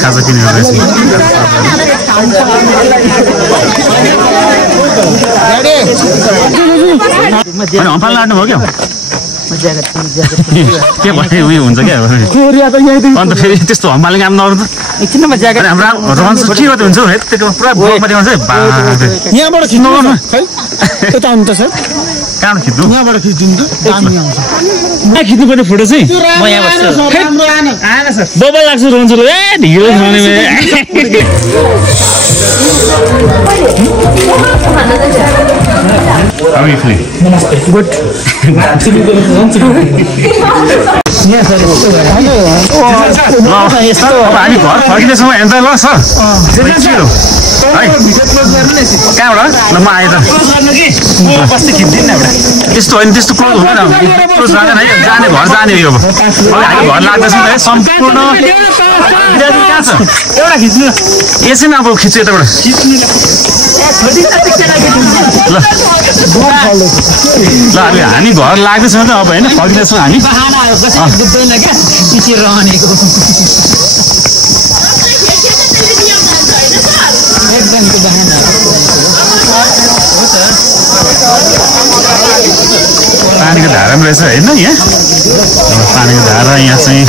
खाजा किनेर रहेछ हम्फाल लाट्नु भयो क्या के भन्ने उयो हुन्छ क्या अन्त फेरि त्यस्तो हम्फाल्ने काम नगर्नु त एकछिनमा ज्याकेट हाम्रो रहन्छ के गर्दै हुन्छ है त्यो पुरा ब्लकमा देखाउँछ यहाँबाट खिच्नु गर्नु खै यता आउनु त सर कहाँबाट खिच्नु यहाँबाट खिच्दिनु त दामी आउँछ यहाँ खिच्नुपर्ने फोटो चाहिँ म यहाँ बस्छु आएन सर बबल लाग्छ रोन्छु ए ढिलो How are you feeling? Good. Yes, sir. हामी घर फर्किँदैछौँ हेर्दा ल सर कहाँबाट ल म आएँ त त्यस्तो होइन त्यस्तो क्लोज हुँदैन क्लोज जाँदैन है जाने घर जाने हो अब हामी घर लाग्दैछौँ है सम्पूर्ण कहाँ छ एउटा खिच्नु यसैमा अब खिच्छु यताबाट ल हामी घर लाग्दैछौँ त अब होइन फर्किँदैछौँ हामी पानीको धारा पनि रहेछ होइन यहाँ पानीको धारा यहाँ चाहिँ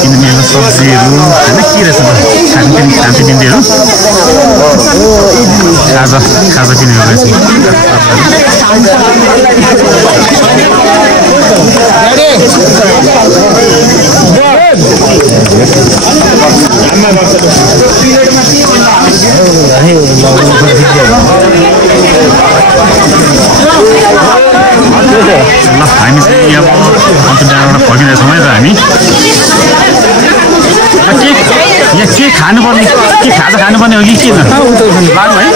किनमेल सब्जीहरू होइन के रहेछ खानपिनहरू खाजा किनेको रहेछ ल हामी चाहिँ अब कम्प्युटरबाट फर्किँदैछौँ है त हामी यहाँ के खानुपर्ने के खाजा खानुपर्ने हो कि के लाग्नु है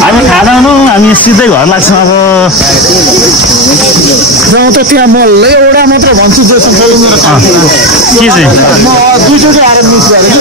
हामी खाँदैनौ हामी सिधै घर लाग्छौँ अब त त्यहाँ म एउटा मात्र भन्छु के चाहिँ म दुईचोटि आएर मिस गरेँ